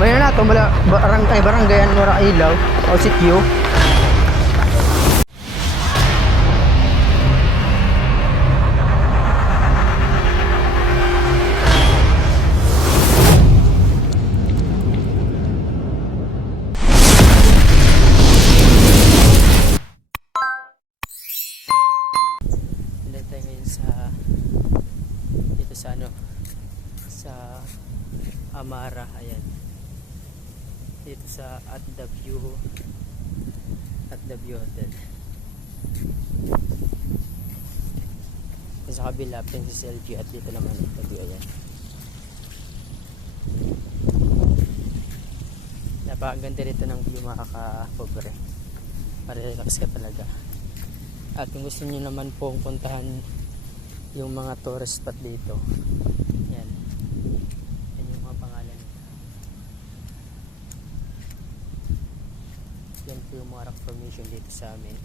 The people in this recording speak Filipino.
May na nato mula barangayan Nora Ilaw o sitio. Tayo ngayon dito sa sa Amara, ayan, dito sa at the view hotel. Sa kabila Princess LG at dito naman at the view, ayan. Napakaganda rito ng view, makaka-pobre, parelax ka talaga. At kung gusto niyo naman pong puntahan yung mga tourist spot dito, yan yung mga pangalan nito. Yan po yung mga rock formation dito sa amin.